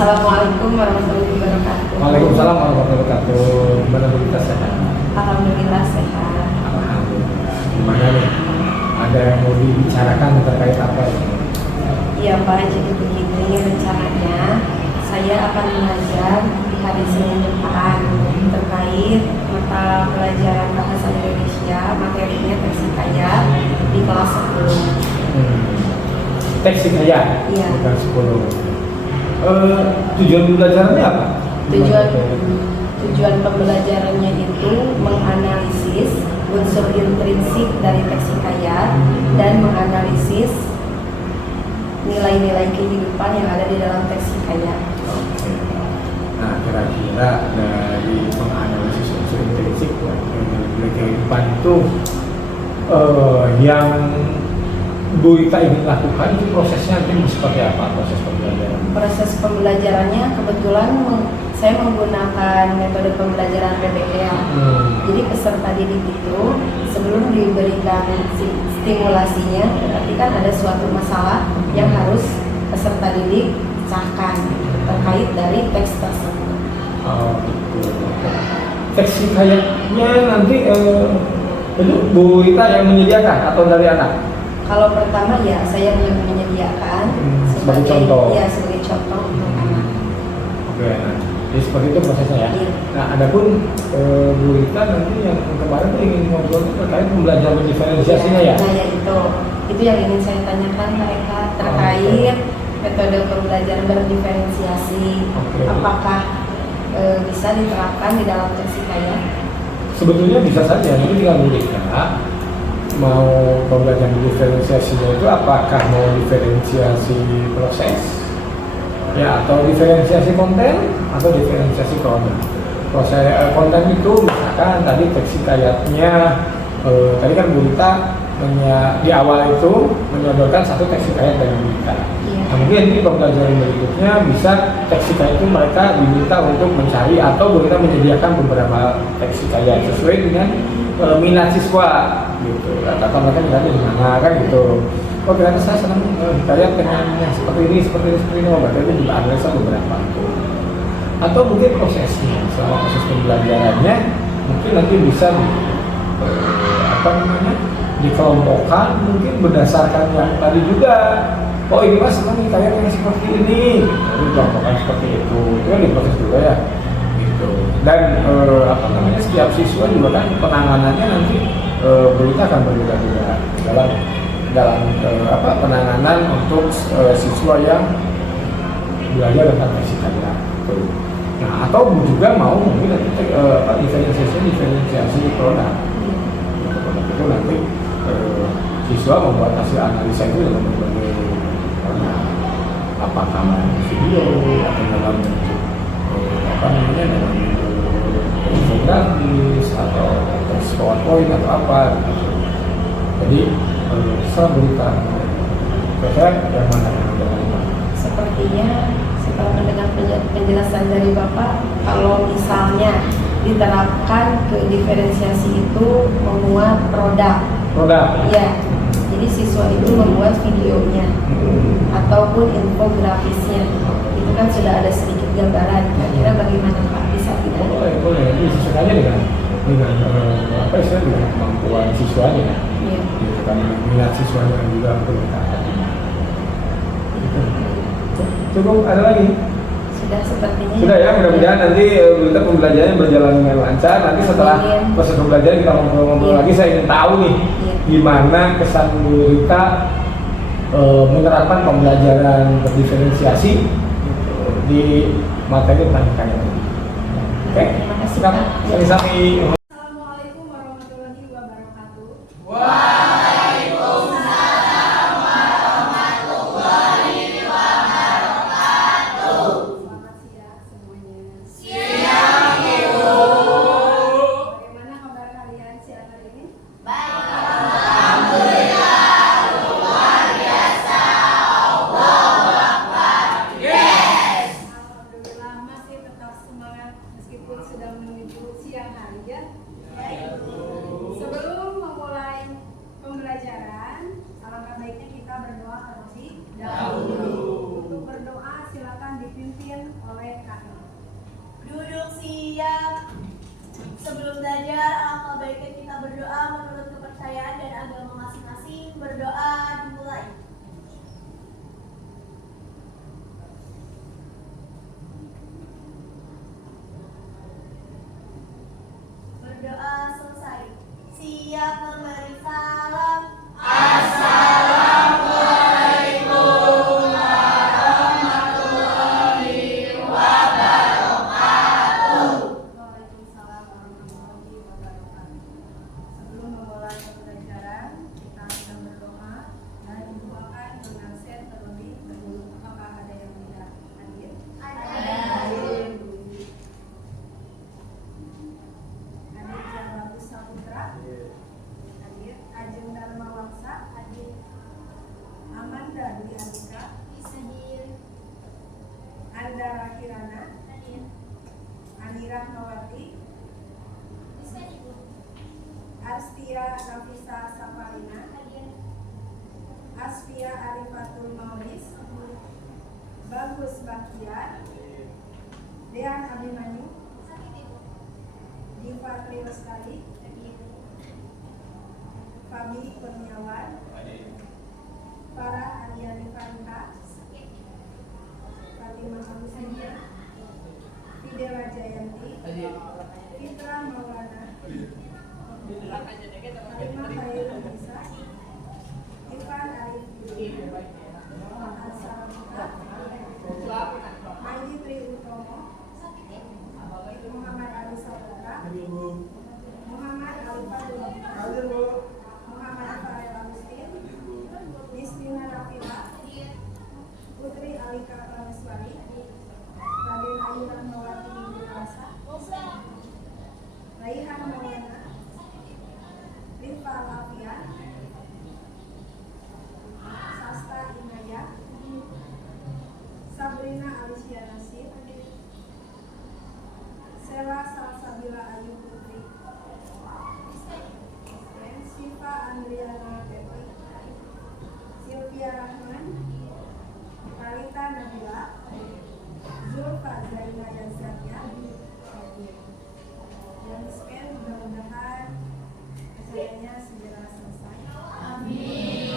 Assalamualaikum warahmatullahi wabarakatuh. Waalaikumsalam warahmatullahi wabarakatuh. Gimana berita sehat? Alhamdulillah sehat. Alhamdulillah. Gimana nih? Ada yang mau dibicarakan terkait apa ini? Iya Pak, jadi begini rencananya saya akan mengajar di hari Senin depan terkait mata pelajaran bahasa Indonesia, materinya teks hikayat di kelas 10. Teks hikayat? Iya. Bukan 10. Tujuan pembelajarannya apa? Tujuan pembelajarannya itu menganalisis unsur intrinsik dari teks hikayat dan menganalisis nilai-nilai kehidupan yang ada di dalam teks hikayat. Oke. Nah, kira-kira dari menganalisis unsur intrinsik nilai kehidupan itu yang Bu Ita ingin lakukan itu prosesnya nanti seperti apa? Proses pembelajarannya kebetulan saya menggunakan metode pembelajaran PBL. Jadi peserta didik itu sebelum diberikan stimulasinya, berarti kan ada suatu masalah yang harus peserta didik pecahkan terkait dari teks tersebut. Oh, gitu. Teks hikayatnya nanti itu Bu Ita yang menyediakan atau dari anak? Kalau pertama ya saya yang menyediakan sebagai contoh. Ya, sebagai contoh untuk anak. Oke, nah, jadi seperti itu prosesnya ya. Iya. Nah, adapun Bu Ita nanti yang kemarin tuh ingin ngobrol terkait pembelajaran diferensiasinya ya. Nah, ya itu yang ingin saya tanyakan mereka terkait metode pembelajaran berdiferensiasi. Apakah bisa diterapkan di dalam teks hikayat? Sebetulnya bisa saja, nanti tinggal Bu Ita mau pembelajaran diferensiasinya itu apakah mau diferensiasi proses ya, atau diferensiasi konten atau diferensiasi produk. Proses konten itu misalkan tadi teks hikayatnya tadi kan Bu Ita di awal itu menyodorkan satu teks hikayat dari Bu Ita. Nah, mungkin di pembelajaran berikutnya bisa teks hikayat itu mereka diminta untuk mencari atau Bu Ita menyediakan beberapa teks hikayat sesuai dengan minat siswa gitu. Kata mereka minatnya di mana kan gitu. Oh, ternyata saya senang hikayat dengan yang seperti ini. Oh, berarti itu juga analisa beberapa itu. Atau mungkin prosesnya, selama proses pembelajarannya mungkin nanti bisa dikelompokkan mungkin berdasarkan yang tadi juga. Oh, ini mas senang hikayat yang seperti ini. Jadi dikelompokkan seperti itu. Itu kan diproses juga ya. Dan setiap siswa juga kan penanganannya nanti berita akan berbeda-beda dalam penanganan untuk siswa yang belajar tentang teks hikayat. Nah, atau juga mau mungkin nanti diferensiasi produk. Itu nanti siswa membuat hasil analisa itu dalam berbagai produk, apakah video atau dalam bentuk dalam infografis atau teks PowerPoint atau apa gitu. Jadi serah berita saya yang mana sepertinya setelah mendengar penjelasan dari Bapak, kalau misalnya diterapkan ke diferensiasi itu memuat produk ya, jadi siswa itu membuat videonya ataupun infografisnya, itu kan sudah ada sedikit gambaran. Kira-kira bagaimana Pak, bisa tidak? Boleh. Ini sesuai dengan kemampuan siswanya. Iya. Gitu kan, minat siswanya juga perlu ditangkap. Cukup, ada lagi? Sudah sepertinya. Sudah ya, mudah-mudahan nanti berita pembelajarannya berjalan dengan lancar. Nanti setelah proses pembelajaran kita ngobrol-ngobrol lagi. Saya ingin tahu nih gimana kesan Bu Ita menerapkan pembelajaran berdiferensiasi di materi tentang hikayat. Oke, Terima kasih silakan. Pak. Sami-sami. Assalamualaikum warahmatullahi wabarakatuh. Waalaikumsalam warahmatullahi wabarakatuh. Selamat siang semuanya. Siang, Ibu. Bagaimana kabar kalian siang hari ini? Baik. Alhamdulillah, luar biasa. Allahu Akbar. Yes. Alhamdulillah masih tetap semangat meskipun sudah menuju siang hari ya. siap. Sebelum belajar, alangkah baiknya kita berdoa menurut kepercayaan dan agama masing-masing. Berdoa dimulai. Berdoa selesai. Siap memberi salam. Assalamualaikum warahmatullahi wabarakatuh. Waalaikumsalam warahmatullahi wabarakatuh. Sebelum memulai pembelajaran, kita akan berdoa dan didoakan dengan set terlebih dahulu. Apakah ada yang tidak hadir? Hadir Jabagus Saputra. Hadir. Ajeng Dharma Wangsa. Hadir. Amanda Dwi Andika. Hadir. Andara Kirana. Hadir. Ani Rahmawati. Bisa Ibu. Astia Nafisa Saparina. Hadir. Asfia Arifatul Maulis. Bagus Bakhtiar. Dean Abimanyu. Sakit Ibu. Diva Triwestari. Hadir. Fabi Kurniawan. Farah Ariani Fariha. Sakit Ibu. Fatimah Alusania. Fidela Jayanti. Fitra Maulana. Halimah Khairul Nisa. Irfan Arif Al-Salamita. Maidi Tri Utomo. Sakit Ibu. Muhammad Ali Saputra. Muhammad Ali Fadul. Muhammad Farel Agustin. Nisrina Rafila. Hadir. Putri Alika Prameswari. Raden Ayu Rahmawati Wirasa. Raihan Maulana. Rinfa Alfian. Sasta Inaya. Sabrina Alicia Nasir. Sela Salsabila Ayu Putri. Dan Siva Andriana Pepri. Sylvia Rahman. Talita Nabila. Zulfa Zaina dan Zakia. Dan scan mudah-mudahan acaranya segera selesai. Amin.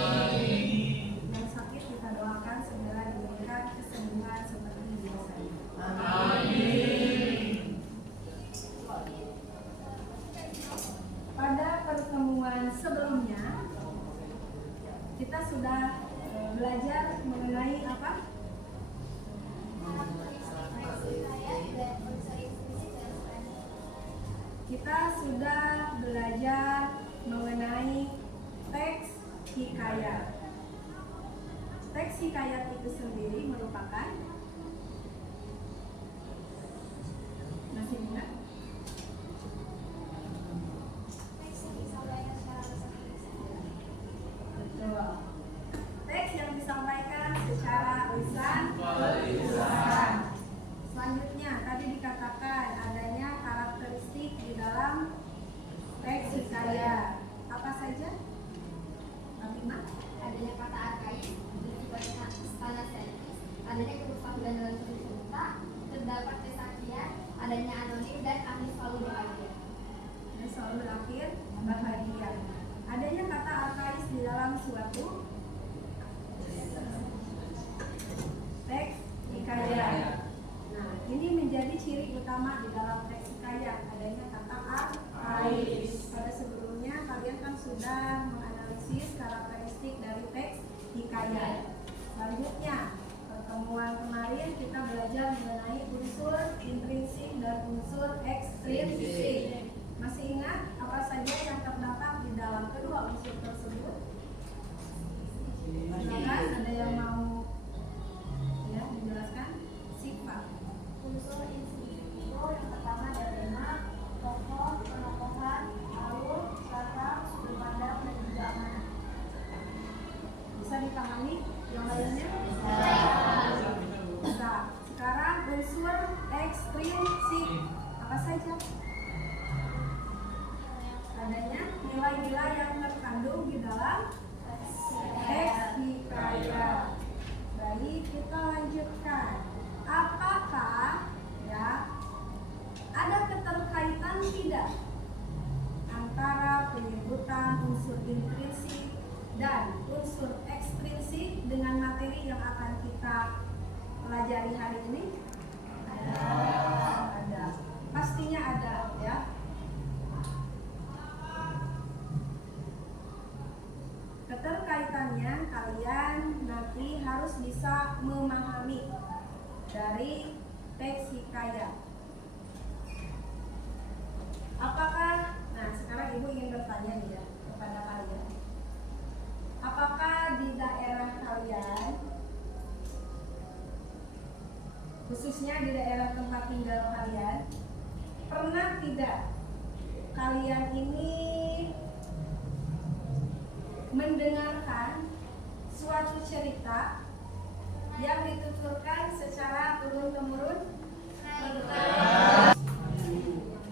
Yang sakit kita doakan segera diberikan kesembuhan seperti biasanya. Pada pertemuan sebelumnya kita sudah belajar mengenai apa? Kita sudah belajar mengenai teks hikayat. Teks hikayat itu sendiri merupakan, masih ingat? Betul. Teks yang disampaikan secara lisan. Selanjutnya tadi dikatakan adanya karakteristik di dalam teks hikayat. Apa saja? Fatimah? Adanya kata arkais, bersifat standaris, adanya kemustahilan dalam suatu cerita, terdapat kesaksian, adanya anonim dan ahli selalu bahagia. Dan selalu berakhir bahagia. Adanya kata arkais di dalam suatu teks hikayat. Nah, ini menjadi ciri utama di dalam teks hikayat, adanya kata arkais. Pada sebelumnya kalian kan sudah menganalisis karakteristik dari teks hikayat. Selanjutnya, pertemuan kemarin kita belajar mengenai unsur intrinsik dan unsur ekstrinsik. Masih ingat apa saja yang terdapat di dalam kedua unsur tersebut? Silakan, ada yang mau ya menjelaskan? Sifat. Unsur intrinsik itu yang pertama ada tema, tokoh, penokohan, alur, cara, sudut pandang, dan juga amanah. Bisa dipahami yang lainnya? Bisa. Sekarang unsur ekstrinsik apa saja? Adanya nilai-nilai yang terkandung di dalam teks hikayat. Baik, kita lanjutkan. Apakah ya hari-hari ini? Ada. Pastinya ada ya. Keterkaitannya kalian nanti harus bisa memahami dari teks hikayat. Apakah, nah sekarang ibu ingin bertanya nih ya kepada kalian. Apakah di daerah kalian, khususnya di daerah tempat tinggal kalian, pernah tidak kalian ini mendengarkan suatu cerita yang dituturkan secara turun-temurun?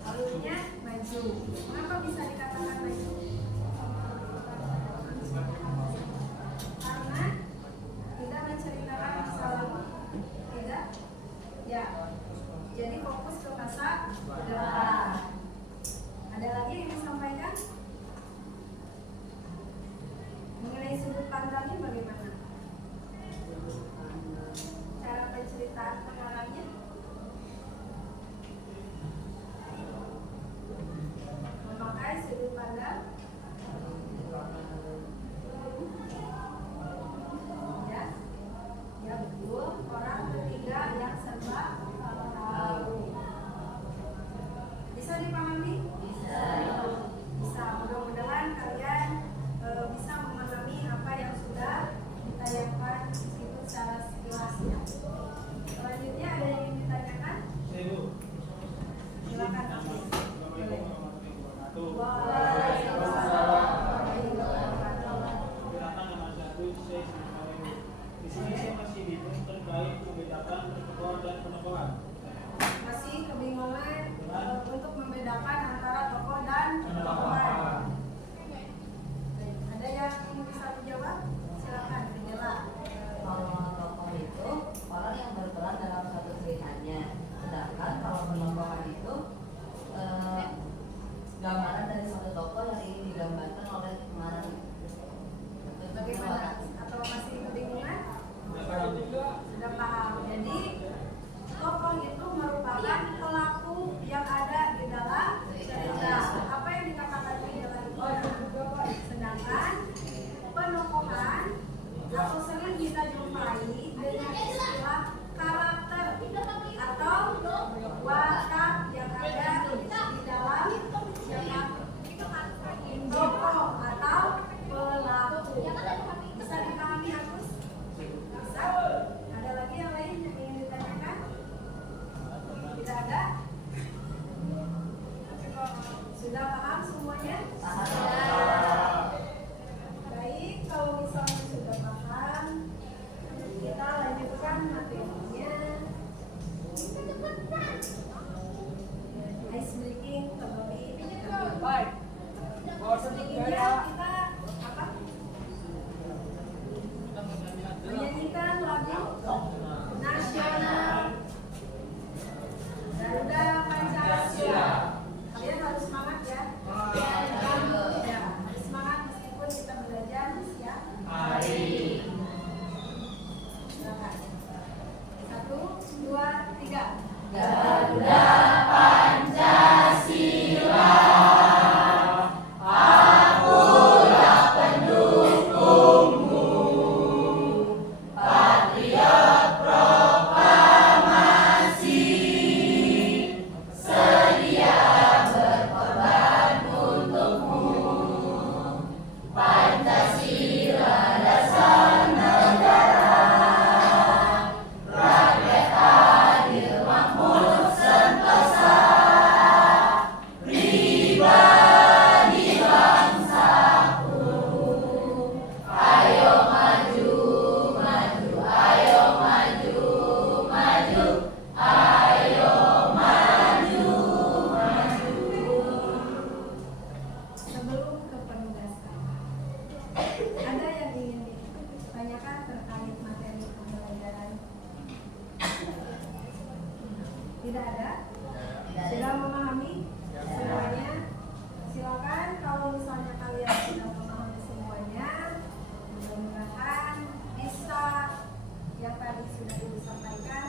Alurnya maju. Kenapa bisa dikatakan maju? Karena tidak menceritakan masa lalu. Tidak? Ya. Jadi fokus ke masa depan. Ada lagi yang disampaikan? Mengenai sudut pandangnya bagaimana? Cara penceritaan pengarangnya? Memakai sudut pandang? Ya, ya betul. Orang ketiga yang serba tahu. Bisa dipahami? Bisa. Bisa. Mudah-mudahan kalian bisa memahami apa yang sudah ditayangkan itu secara sekilas ya. Selanjutnya ada yang ingin ditanyakan? Silakan. Di sini saya masih bingung terkait membedakan tokoh dan penokohan. Masih kebingungan untuk membedakan antara tokoh dan penokohan. Ada yang bisa dijawab? Silakan dijawab. Kalau tokoh itu orang yang berperan dalam satu ceritanya, sedangkan kalau penokohan itu gambaran dari suatu tokoh yang ingin digambarkan oleh pengarang. Bagaimana? Atau masih kebingungan? Sudah paham. Jadi tokoh itu merupakan pelaku yang ada di dalam cerita. Apa yang dikatakan di dalam itu? Sedangkan penokohan atau sering kita jumpai dengan istilah karakter atau watak yang ada di dalam tokoh atau pelaku. Bisa dipahami Agus? Bisa? Ada lagi yang lain yang ingin ditanyakan? Tidak ada? Sudah paham semuanya? Baik, kalau misalnya sudah paham, kita lanjutkan materinya. Ice breaking terlebih dahulu. Selanjutnya kita apa? Menyanyikan lagu nasional Garuda Pancasila. Kalian harus semangat ya. Ya, harus semangat meskipun kita belajar siang hari. Silakan. 1, 2, 3. Garuda Pancasila, akulah pendukungmu, patriot proklamasi, sedia berkorban untukmu. Pancasila dasar negara, rakyat adil makmur sentosa, pribadi bangsaku. Ayo maju, maju, ayo maju, maju, ayo maju, maju. Sebelum ke penugasan, ada yang ingin ditanyakan terkait materi pembelajaran? Tidak ada? Sudah memahami semuanya? Silakan kalau misalnya kalian sudah memahami semuanya, mudah-mudahan bisa yang tadi sudah disampaikan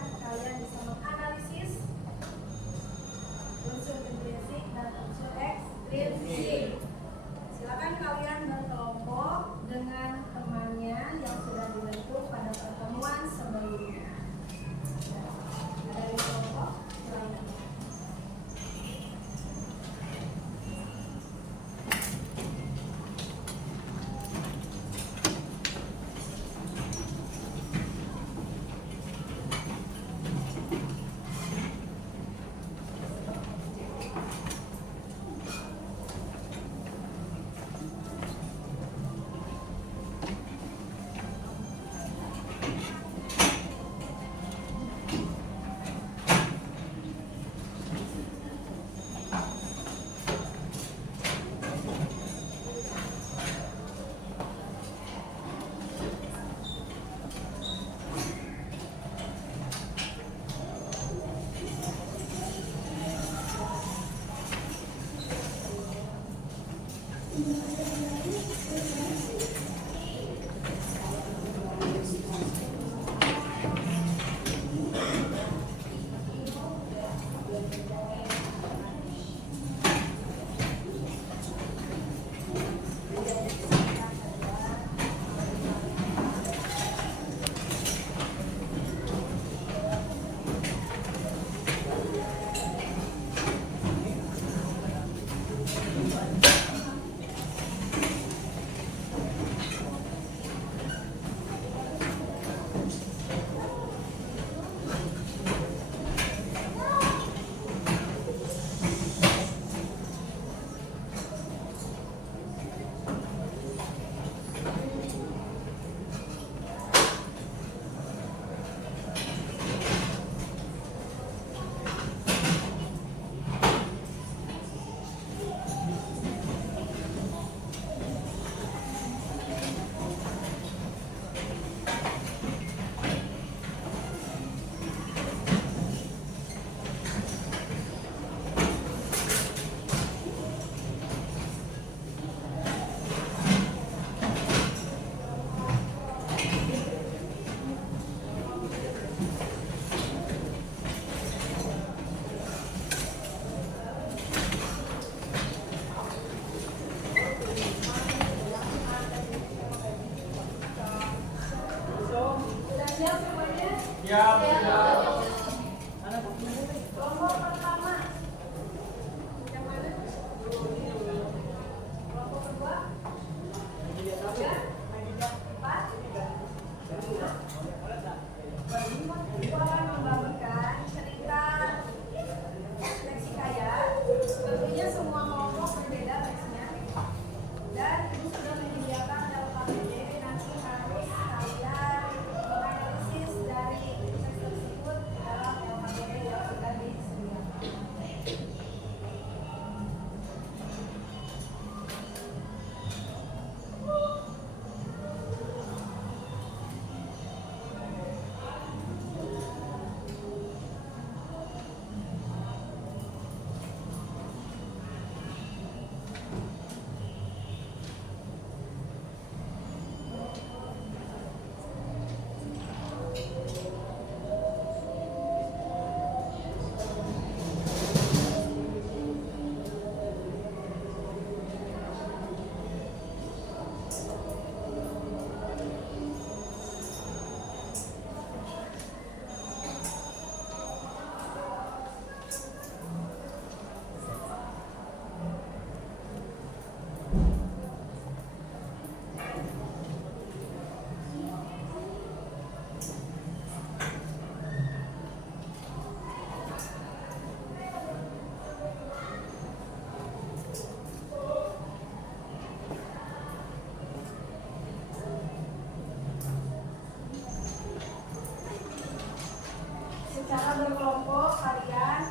Secara berkelompok kalian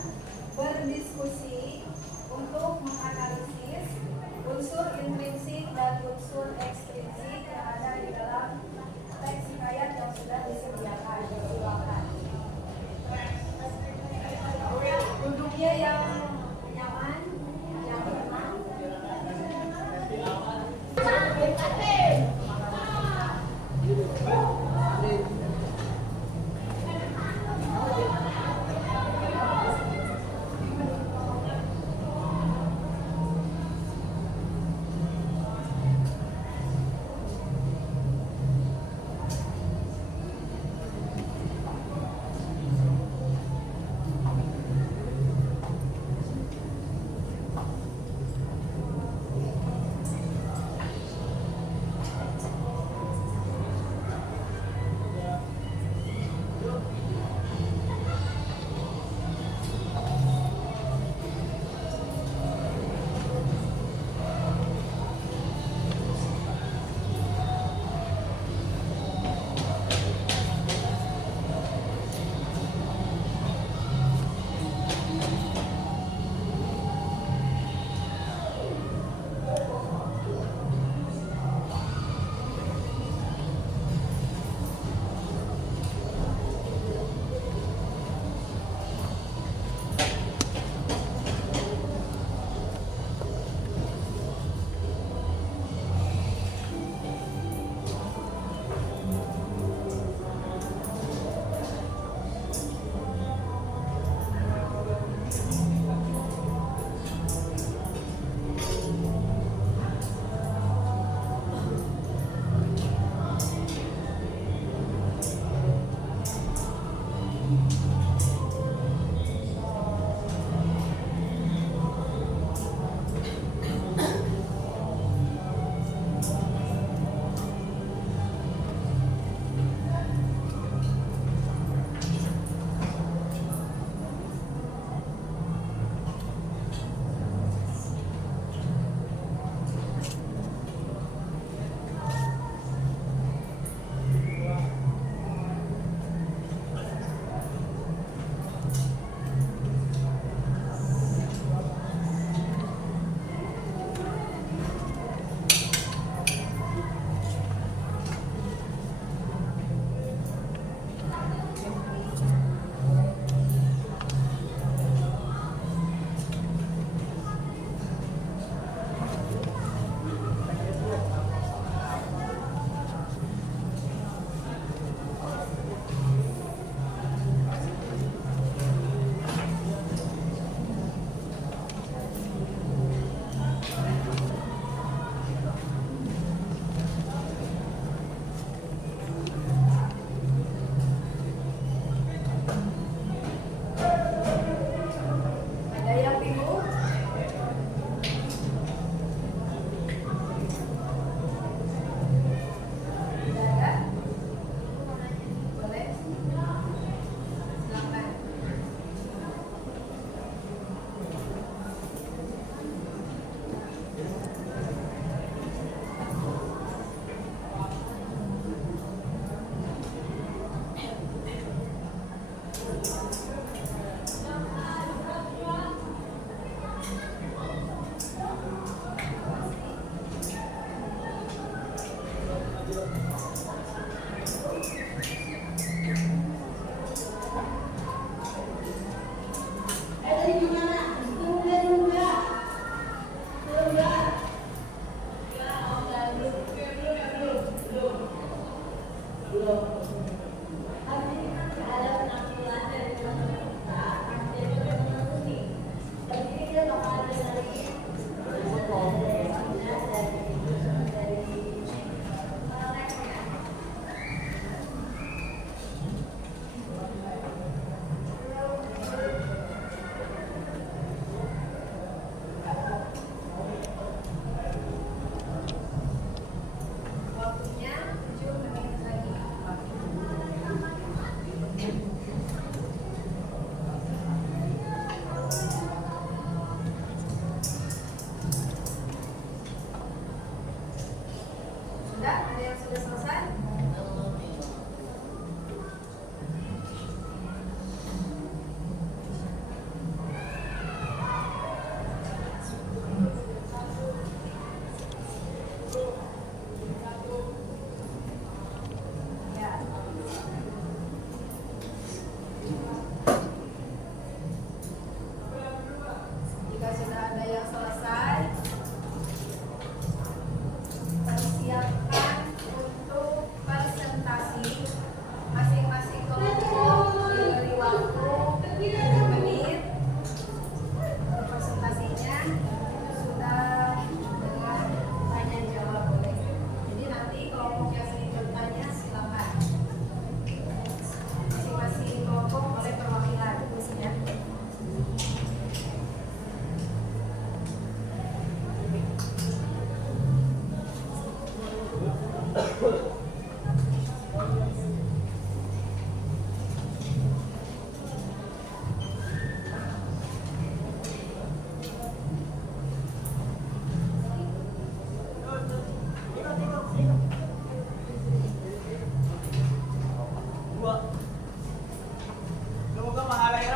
berdiskusi untuk menganalisis unsur intrinsik dan unsur ekstrinsik yang ada di dalam teks hikayat yang sudah disediakan. Silakan. Duduknya yang nyaman, yang tenang.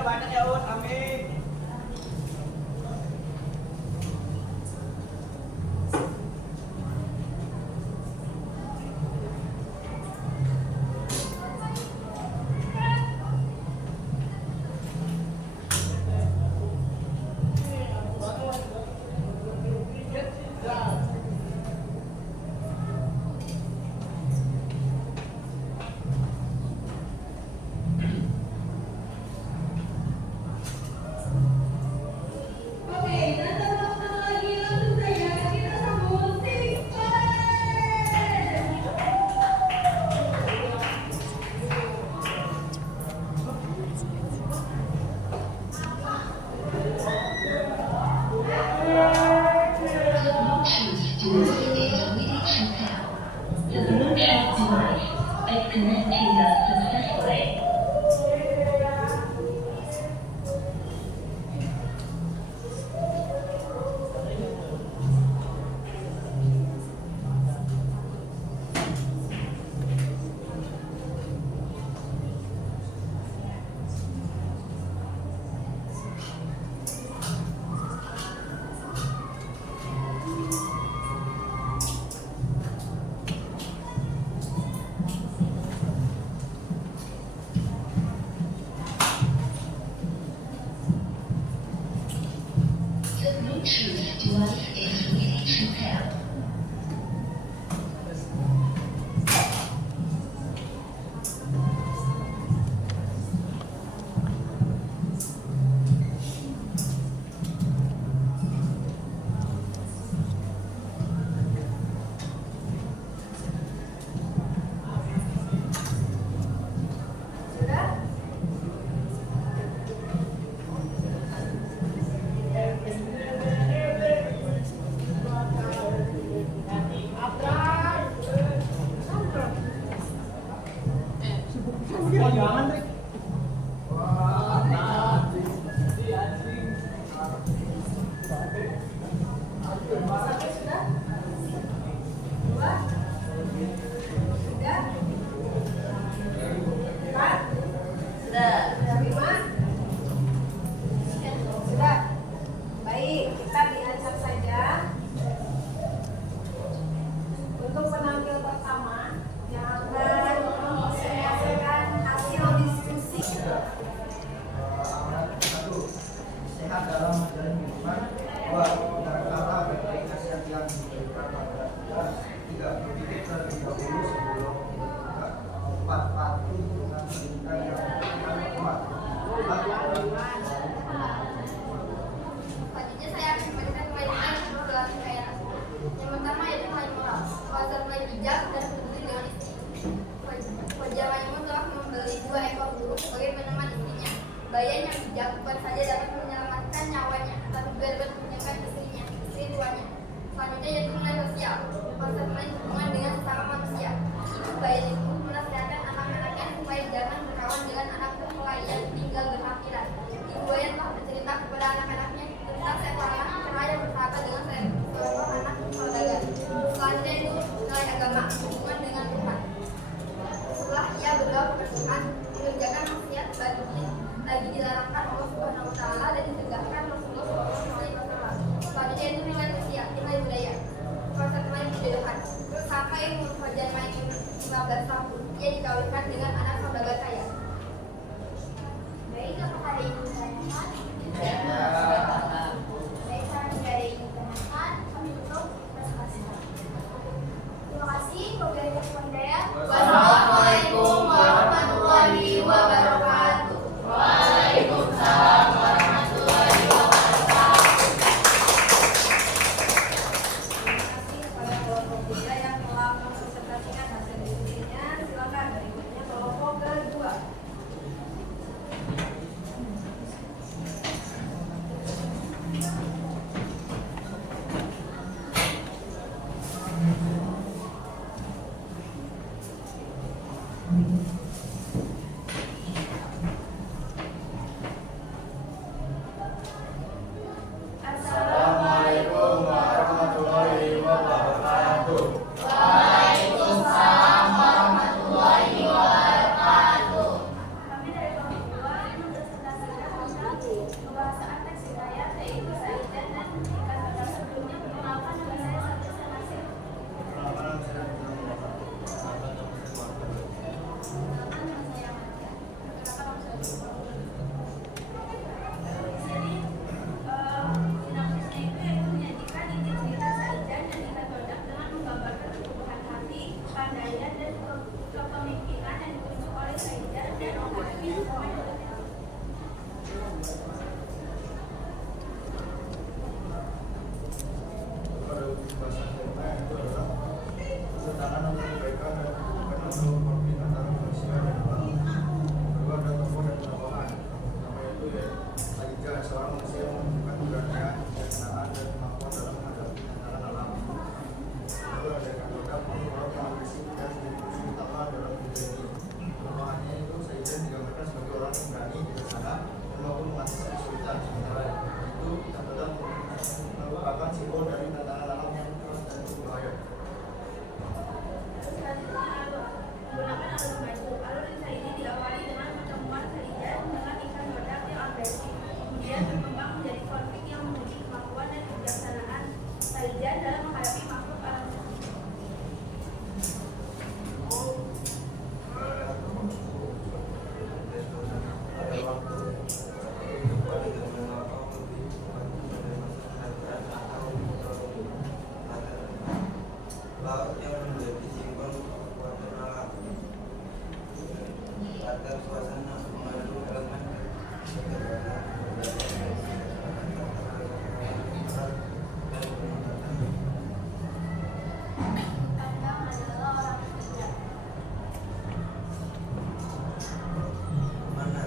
banyak ya Un, amin. Selanjutnya saya akan memberikan nilai-nilai yang perlu dalam kekayaan. Yang pertama yaitu nilai moral. Wajar nilai bijak dan peduli dengan istri. Wajar Maimun telah membeli 2 ekor burung sebagai peneman istrinya. Bayan yang bijak bukan saja dapat menyelamatkan nyawanya, tapi juga dapat menyenangkan istrinya, istri tuanya. Selanjutnya yaitu nilai sosial. Wajar nilai hubungan dengan sesama manusia. Bayan itu menasihatkan anak-anaknya supaya jangan berkawan dengan anak terpelai yang tinggal berhampiran. Ibu Bayan telah bercerita kepada anak-anaknya tentang seekor anak kera yang bersahabat dengan seekor anak saudagar. Selanjutnya itu nilai agama, hubungan dengan Tuhan. Setelah ia berdoa kepada Tuhan, mengerjakan maksiat lagi dilarangkan Allah Subhanahu Wa Taala dan ditegakkan Rasulullah SAW. Selanjutnya itu nilai sosial, nilai budaya, proses nilai penjodohan. Sampai umur Fajar Maimun 15 tahun, ia dikawinkan dengan anak saudagar kaya. Baik, apakah ada yang ditanyakan? Baik, karena tidak ada yang ditanyakan, kami tutup presentasi. Terima kasih, Wabillahi Hidayah. Wassalamualaikum warahmatullahi wabarakatuh. Waalaikumsalam warahmatullahi wabarakatuh. Terima kasih kepada kelompok 3 yang telah mempresentasikan hasil diskusinya. Silakan berikutnya kelompok kedua. kebahasaan teks hikayat yaitu Saidan dan Ikan Badar. Sebelumnya perkenalkan nama saya Sabda Nasir. Perkenalkan saya Perkenalkan nama saya Maria. Perkenalkan nama saya Jumbo. Jadi sinopsisnya itu yaitu menyajikan inti cerita Saidan dan Ikan Badar dengan menggambarkan keteguhan hati, kepandaian dan kepemimpinan yang ditunjuk oleh Saidan dan menghadapi semua pada pembahasan tema itu adalah kesenjangan antara kebaikan dan keburukan atau konflik antara manusia dan alam. Kedua ada tokoh dan penamaan. Pertama itu ya Aida, seorang manusia yang menunjukkan keberanian, keyakinan dan kemampuan dalam menghadapi tantangan alam. Kedua ada Kandodak, orang yang berisik dan menjadi kunci utama dalam dunia ini. Kelemahannya itu Saida digambarkan sebagai orang yang berani, bijaksana, dan mampu mengatasi kesulitan. Sementara itu Kandodak merupakan simbol dari tantangan alam yang keras dan berbahaya. Menggunakan alur baju. Alur cerita ini diawali dengan pertemuan Saidan dengan ikan badak yang agresif. Kemudian berkembang menjadi konflik yang menguji kemampuan dan kebijaksanaan Saidan dalam menghadapi makhluk alam. Laut yang menjadi simbol kekuatan alam agar suasana mengandung elemen ketegangan Kandang adalah orang ketiga. mana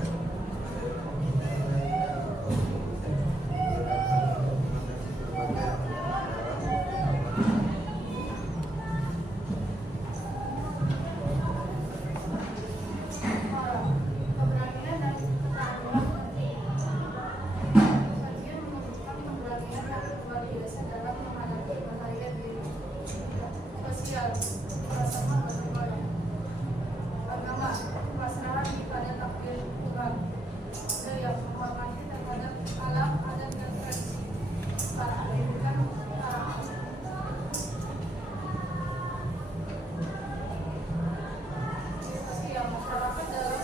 Keberanian dan ketangguhan penting. Bagian menunjukkan keberanian yang luar biasa dalam menghadapi bahaya diri. Sosial, perasaan bagaimana? Agama, pasrahan kepada takdir Tuhan. Budaya, menghormati terhadap alam, adat dan tradisi. Para pendidikan karakter. Sosial, masyarakat dalam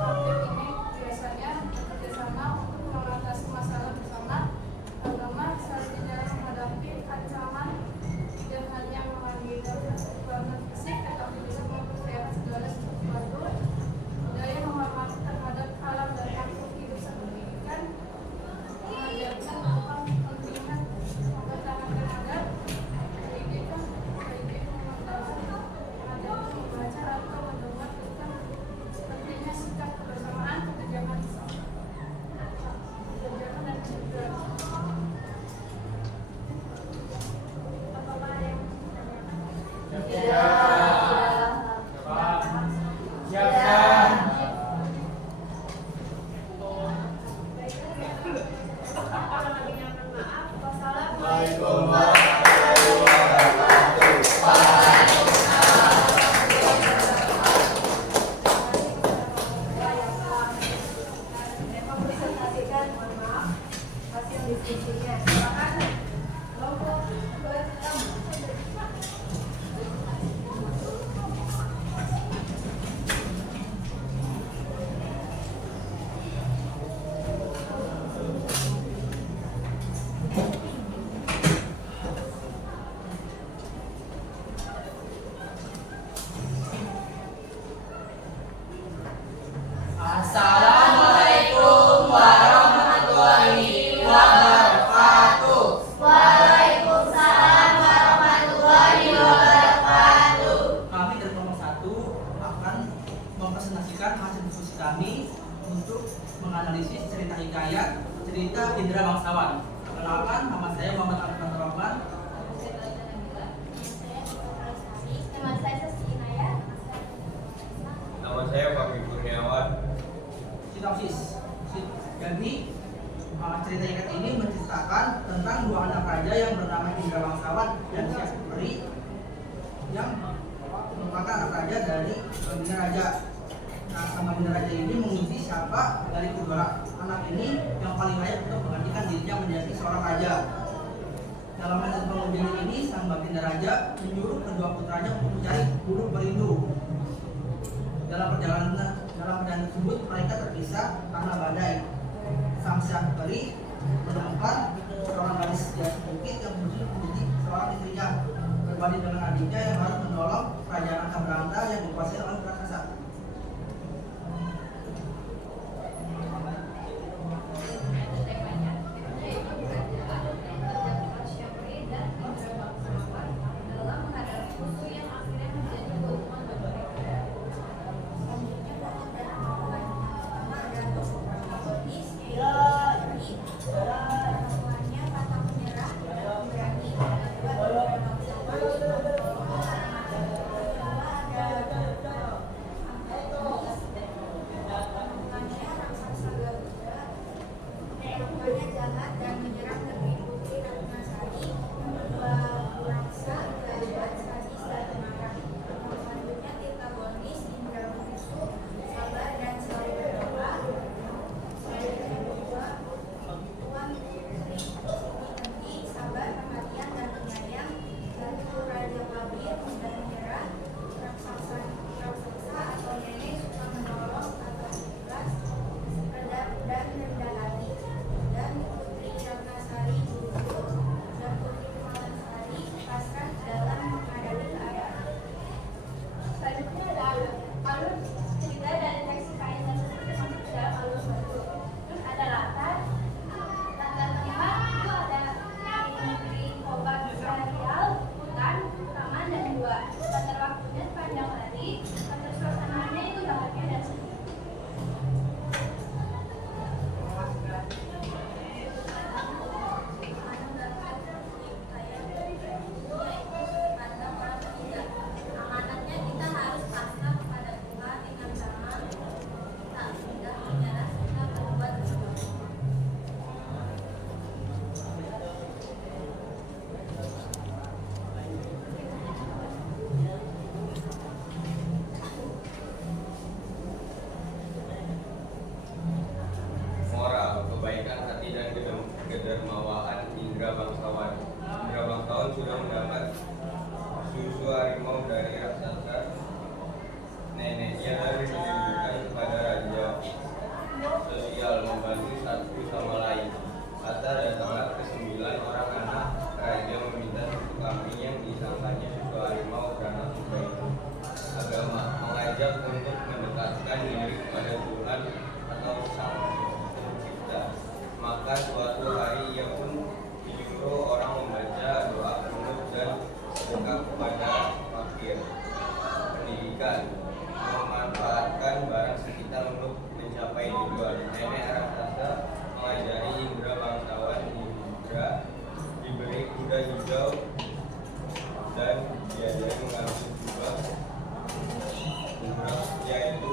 konflik ini biasanya bekerjasama untuk mengatasi masalah bersama. Agama saling dalam menghadapi ancaman tidak hanya mengakibatkan bangun fisik tetapi bisa mempersiapkan segala sesuatu. Budaya menghormati terhadap alam dan makhluk hidup seperti ikan, mengajarkan tentang pentingnya mempertahankan adat, pendidikan, mempertahankan adat, membaca atau mendengar tentang pentingnya sikap kebersamaan, kebijakan dan kebijakan. Apakah ada yang ditanyakan? Kalau lagi mohon maaf. Wassalamualaikum. Mempresentasikan, mohon maaf, hasil diskusinya. Silakan kelompok pertama. Assalamualaikum warahmatullahi wabarakatuh. Waalaikumsalam warahmatullahi wabarakatuh. Kami dari kelompok 1 akan mempresentasikan hasil diskusi kami untuk menganalisis cerita hikayat cerita Indra Bangsawan. Perkenalkan, nama saya Muhammad Arifan Rahman. Nama saya Sesti Inayat. nama saya Pak Kurniawan. Sinopsis. Jadi cerita ikat ini menceritakan tentang dua anak raja yang bernama Indra Bangsawan dan Syahpuri yang merupakan anak raja dari kabinet raja. Nah, Sang Baginda Raja ini menguji siapa dari kedua anak ini yang paling layak untuk menggantikan dirinya menjadi seorang raja. Dalam metode pengujian ini, Sang Baginda Raja menyuruh kedua putranya untuk mencari gunung berlindung. Dalam perjalanan tersebut mereka terpisah karena badai. Sang Syahperi menemukan seorang gadis di atas bukit yang berusaha menjadi seorang istrinya, berbanding dengan adiknya yang harus menolong kerajaan Akabranta yang dikuasai oleh raksasa. kedermawaan Indra Bangsawan. Indra Bangsawan sudah mendapat susu harimau dari raksasa neneknya dan diberikan kepada raja sosial membantu satu sama lain. Kata datanglah ke-9 orang anak raja meminta susu kambing yang disangkanya susu harimau karena suka itu agama, mengajak untuk mendekatkan diri kepada Tuhan atau Sang Pencipta. Maka suatu hari ia pun menyuruh orang membaca doa kunut dan sedekah kepada fakir. Pendidikan memanfaatkan barang sekitar untuk mencapai tujuan. Nenek raksasa mengajari Indra Bangsawan. Indra diberi kuda hijau dan diajari mengambil jubah umrah, yaitu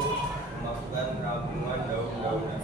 memasukkan tabungan daun-daunan.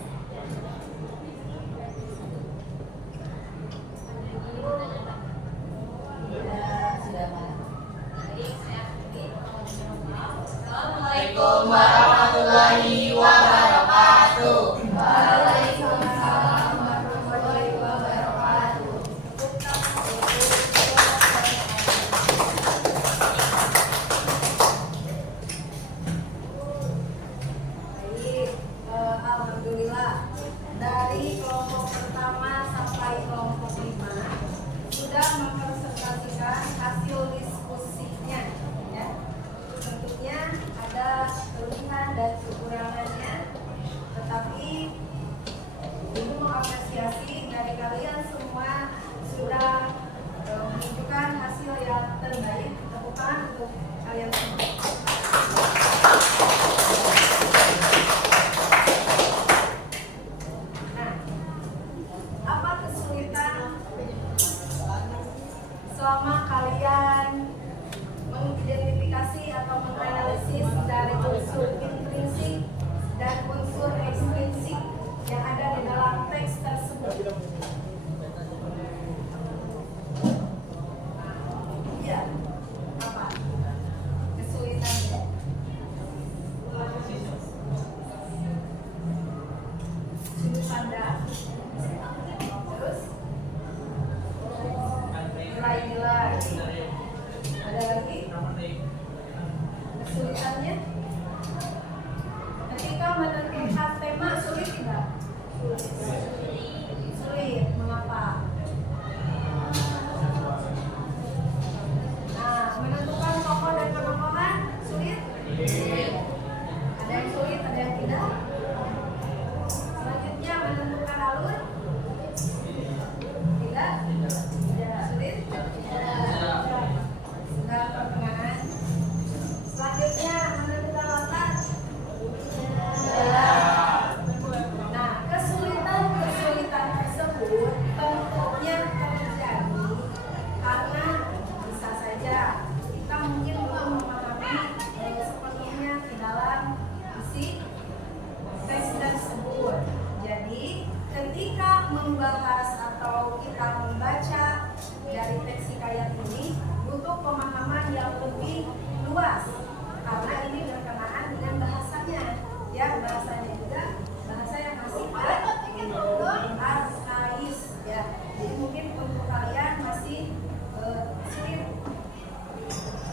ada. Terus nilai-nilai. Ada lagi? Kesulitannya? Ketika menentukan tema sulit tidak? Sulit. Mengapa? Nah, menentukan tokoh dan penokohan sulit? Ada yang sulit, ada yang tidak. Selanjutnya menentukan alur? Tidak? Sulit? Sudah pertengahan. Selanjutnya menentukan latar? Nah, kesulitan tersebut tentunya terjadi karena bisa saja kita mungkin belum memahami sepenuhnya di dalam isi teks tersebut. Jadi, ketika membahas atau kita membaca dari teks hikayat ini butuh pemahaman yang lebih luas karena ini berkenaan dengan bahasanya. Ya, bahasanya juga bahasa yang masih arkais ya. Jadi mungkin untuk kalian masih sulit.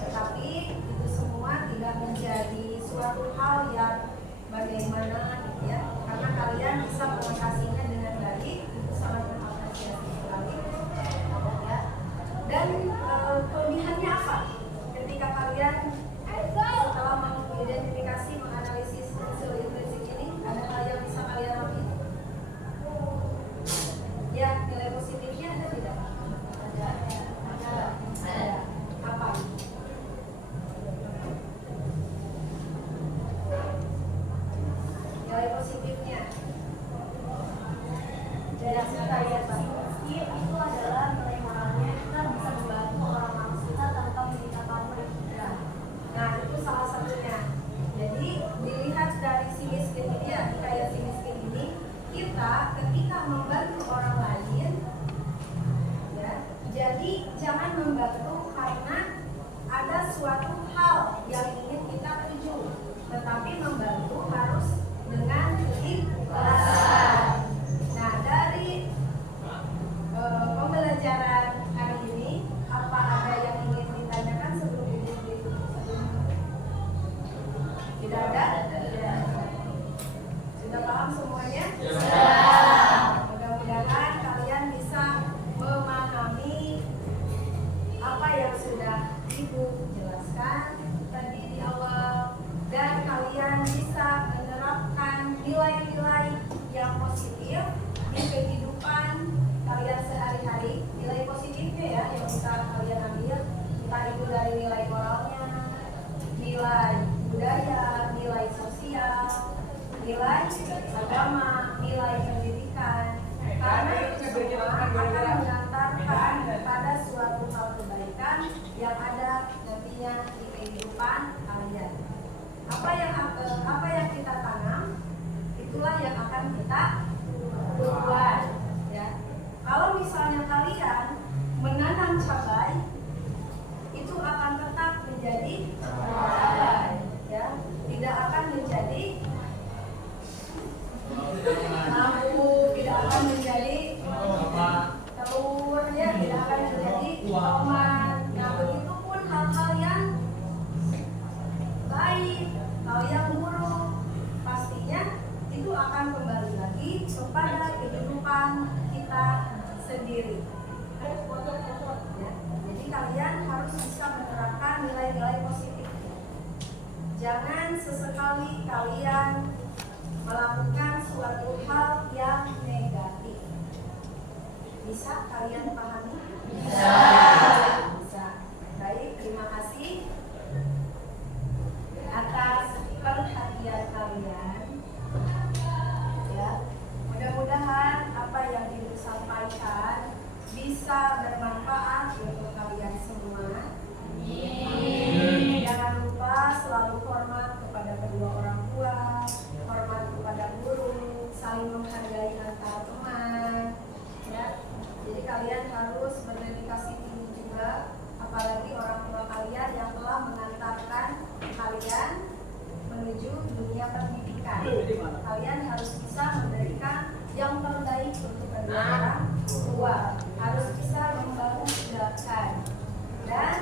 Tetapi itu semua tidak menjadi suatu hal yang bagaimana gitu ya. Karena kalian bisa mengatasinya dengan baik, itu sangat mengapresiasi sekali. Ya. Dan kelebihannya apa? Ketika kalian setelah mengidentifikasi, menganalisis unsur intrinsik ini, ada hal yang bisa kalian ambil? Ya, nilai positifnya ada tidak? Ada. Apa? Nilai positifnya? Dari hikayat itu adalah nilai moralnya, kita bisa membantu orang kita tanpa meminta pamrih. Nah, itu salah satunya. Jadi dilihat dari si miskin ini ya, kayak si miskin ini, kita ketika membantu orang lain, ya, jadi jangan membantu karena ada suatu hal yang ingin kita tuju, tetapi membantu harus dengan keikhlasan. Nah, dari pembelajaran hari ini, apa ada yang ingin ditanyakan sebelum ini? Tidak ada? Sudah paham semuanya? Mudah-mudahan kalian bisa memahami apa yang sudah Ibu jelaskan tadi di awal, dan kalian bisa menerapkan nilai-nilai yang positif di kehidupan kalian sehari-hari. Nilai positifnya ya yang bisa kalian ambil, entah itu dari nilai moralnya, nilai budaya, nilai sosial, nilai agama, nilai pendidikan, karena itu semua akan mengantarkan pada suatu hal kebaikan yang ada nantinya di kehidupan kalian. Apa yang kita tanam, itulah yang akan kita buat. Ya. Kalau misalnya kalian menanam cabai, itu akan tetap menjadi cabai, ya, tidak akan menjadi lampu, tidak akan menjadi telur, ya, tidak akan menjadi tomat. Nah, begitu pun hal-hal yang baik, hal yang buruk, pastinya itu akan kembali lagi kepada kehidupan kita sendiri. Ya, jadi kalian harus bisa menerapkan nilai-nilai positif. Jangan sesekali kalian melakukan suatu hal yang negatif. Bisa kalian pahami? Bisa. Bisa. Baik, terima kasih atas perhatian kalian. Ya, mudah-mudahan apa yang Ibu sampaikan bisa bermanfaat untuk kalian semua. Jangan lupa selalu hormat kepada kedua orang tua, hormat kepada guru, saling menghargai antar teman. Ya, jadi kalian harus berdedikasi tinggi juga, apalagi orang tua kalian yang telah mengantarkan kalian menuju dunia pendidikan. Kalian harus bisa memberikan yang terbaik orang tua, harus bisa membangun tindakan. Dan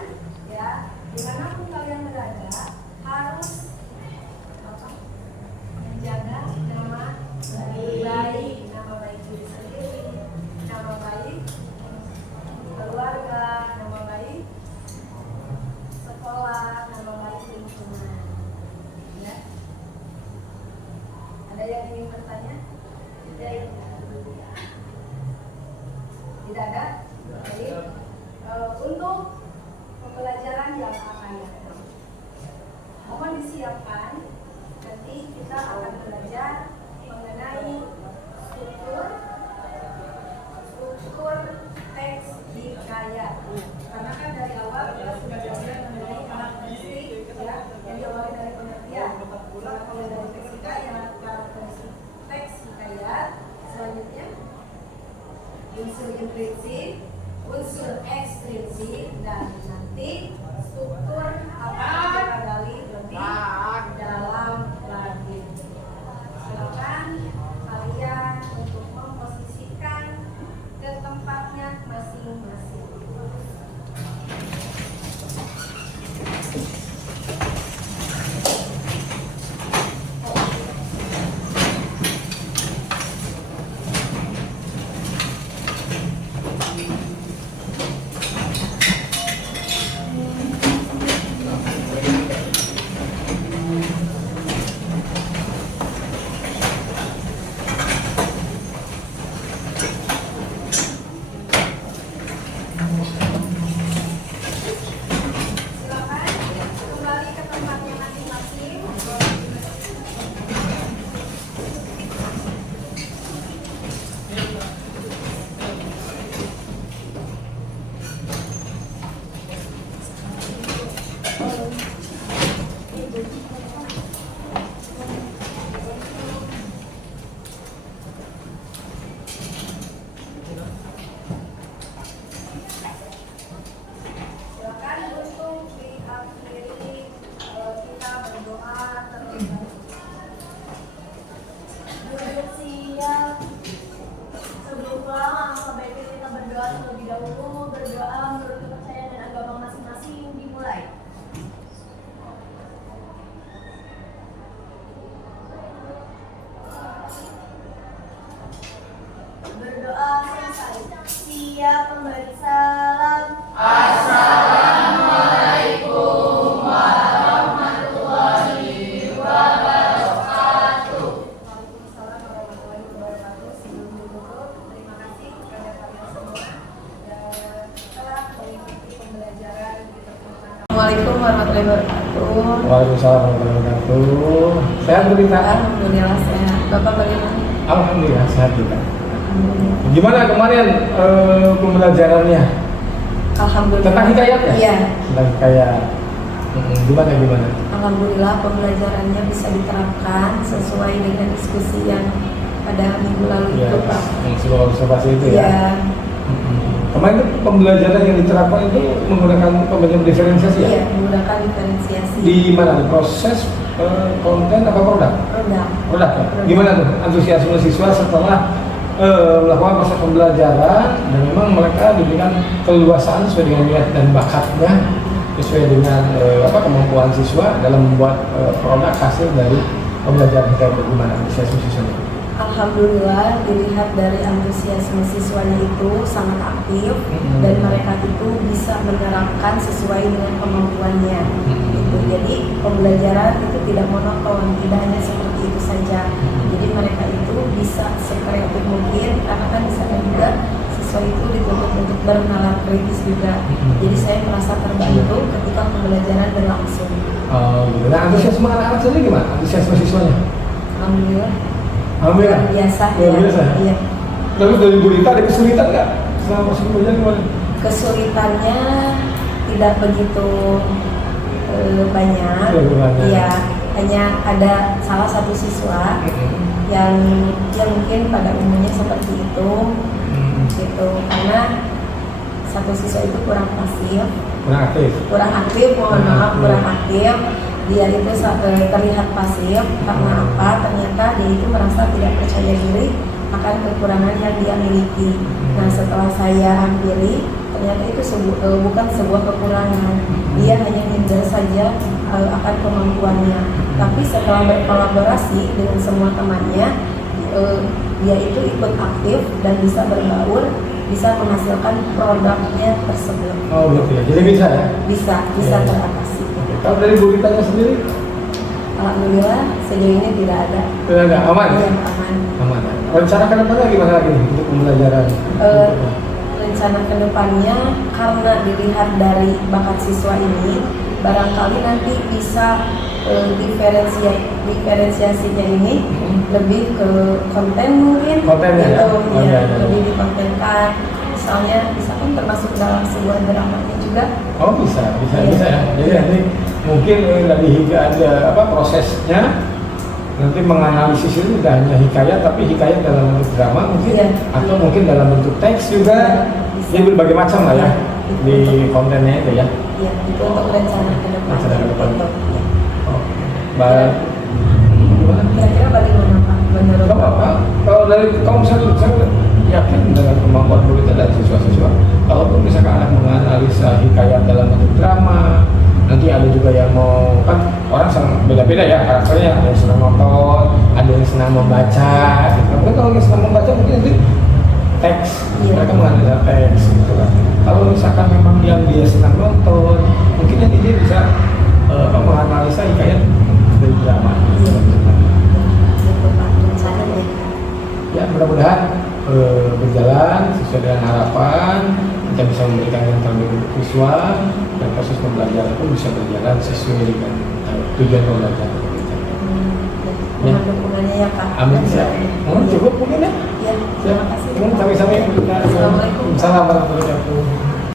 ya, dimanapun kalian berada harus menjaga nama baik, nama baik diri sendiri, nama baik keluarga, nama baik sekolah, nama baik lingkungan. Ya. Ada yang ingin bertanya? Tidak ada? Jadi untuk pembelajaran yang akan datang, mohon disiapkan. Nanti kita akan belajar mengenai struktur teks hikayat. Karena kan dari awal kita sudah belajar mengenai karakteristik ya, yang diawali dari pengertian. Kalau dari teks hikayat, karakteristik teks hikayat, selanjutnya unsur intrinsik, unsur ekstrinsik, dan nanti struktur akan kita gali lebih dalam lagi. Silakan kalian untuk memposisikan ke tempatnya masing-masing. Assalamualaikum warahmatullahi wabarakatuh. Waalaikumsalam warahmatullahi wabarakatuh. Sehat Bu Rita? Alhamdulillah sehat. Bapak bagaimana? Alhamdulillah sehat juga. Gimana kemarin pembelajarannya? Alhamdulillah. Tentang hikayat ya? Iya. Tentang hikayat. Gimana? Alhamdulillah pembelajarannya bisa diterapkan sesuai dengan diskusi yang pada minggu lalu Ya, itu Pak. sebuah observasi itu ya. Iya. Kemarin itu pembelajaran yang diterapkan itu menggunakan pembelajaran diferensiasi ya? Iya, menggunakan diferensiasi. Di mana? Proses, konten, apa produk? Produk ya? Gimana tuh antusiasme siswa setelah melakukan proses pembelajaran dan memang mereka diberikan keluasan sesuai dengan minat dan bakatnya, sesuai dengan kemampuan siswa dalam membuat produk hasil dari pembelajaran hikayat. Bagaimana antusiasme siswanya? Alhamdulillah dilihat dari antusiasme siswanya itu sangat aktif dan mereka itu bisa menerapkan sesuai dengan kemampuannya. Gitu. Jadi pembelajaran itu tidak monoton, tidak hanya seperti itu saja. Jadi mereka itu bisa sekreatif mungkin karena kan di sana juga siswa itu dituntut untuk bernalar kritis juga. Jadi saya merasa terbantu ketika pembelajaran berlangsung. Oh, gitu. Nah, antusiasme anak-anak sendiri gimana? Antusiasme siswanya? Alhamdulillah. Alhamdulillah. Biasa. Luar biasa. Iya. Lalu dari Bu Rita ada kesulitan nggak selama proses pembelajaran gimana? Kesulitannya tidak begitu banyak. Iya, hanya ada salah satu siswa yang mungkin pada umumnya seperti itu, gitu. Karena satu siswa itu kurang pasif, kurang aktif, mohon maaf, kurang aktif. Dia itu terlihat pasif karena apa? Ternyata dia itu merasa tidak percaya diri akan kekurangan yang dia miliki. Nah, setelah saya hampiri, ternyata itu bukan sebuah kekurangan. Dia hanya minder saja akan kemampuannya. Tapi setelah berkolaborasi dengan semua temannya, dia itu ikut aktif dan bisa berbaur, bisa menghasilkan produknya tersebut. Oh gitu ya, jadi bisa ya? Bisa Ya. teratasi. Kalau dari Bu Ritanya sendiri? Alhamdulillah sejauh ini tidak ada. Tidak ada, aman? Iya, aman. Aman. Rencana ke depannya gimana lagi nih untuk pembelajaran? Rencana kedepannya karena dilihat dari bakat siswa ini, barangkali nanti bisa diferensiasinya ini lebih ke konten mungkin. Kontennya ya? Gitu, Oh, iya, iya. lebih dikontenkan. Misalkan termasuk dalam sebuah dramanya juga. Oh bisa Iya. ya. Jadi nanti mungkin dari ada prosesnya nanti menganalisis itu tidak hanya hikayat tapi hikayat dalam bentuk drama mungkin Iya. atau mungkin dalam bentuk teks juga. Bisa. Jadi berbagai macam lah ya di kontennya itu ya. Iya, itu untuk rencana kedepannya. Rencana ke depan. Gitu. Iya. Baik. Gimana? Kira-kira bagaimana Pak? Menurut Gak apa-apa. Kalau misalnya saya yakin dengan kemampuan murid dan siswa-siswa, kalaupun misalkan anak menganalisa hikayat dalam bentuk drama, nanti ada juga yang mau, kan orang beda-beda ya karakternya, ada yang senang nonton, ada yang senang membaca gitu. Mungkin kalau yang senang membaca mungkin nanti teks, mereka menganalisa teks gitu kan. Kalau misalkan memang yang dia senang nonton, mungkin nanti dia bisa menganalisa hikayat dari drama. Gitu Pak, rencananya. Ya mudah-mudahan berjalan sesuai dengan harapan, kita bisa memberikan yang terbaik untuk siswa dan proses pembelajaran pun bisa berjalan sesuai dengan tujuan pembelajaran kita. Mohon dukungannya ya Pak. Amin. Cukup mungkin ya? Ya, terima kasih. Sampai-sampai. Assalamualaikum. Assalamualaikum warahmatullahi wabarakatuh.